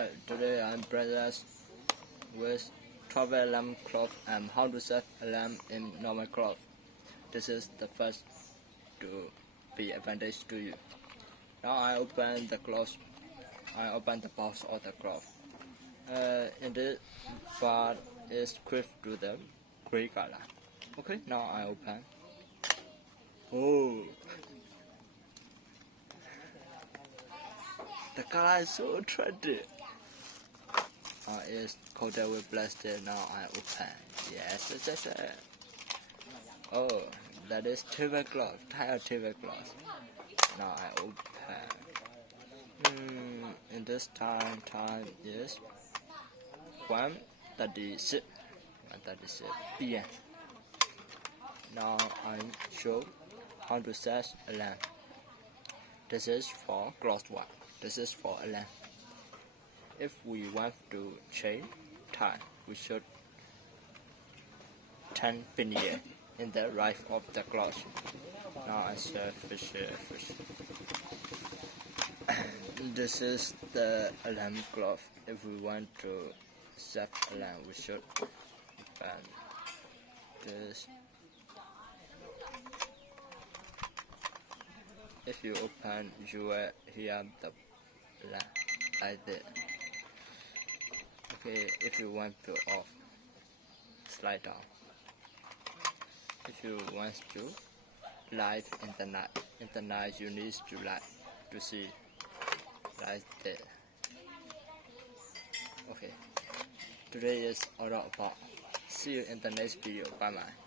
Hi, today I'm present with 12 alarm clock and how to set alarm in normal clock. This is the first to be advantage to you. Now I open the clock. I open the box of the clock. In this part is quick to the gray color. Okay, now I open. Oh, the color is so attractive. It's coated with plastic. Now I open. Yes, it's it. Oh, that is tablecloth, tire tablecloth. Now I open. In this time is 1:36. 1:36 p.m. Now I show how to set alarm. This is for clock one. This is for alarm. If we want to change time, we should turn pinion in the right of the clock. Now I say fish. This is the alarm clock. If we want to set alarm, we should open this. If you open, you will hear the alarm like this. Okay, if you want to off, slide down. If you want to light in the night you need to light to see like that. Okay, today is all about. See you in the next video. Bye bye.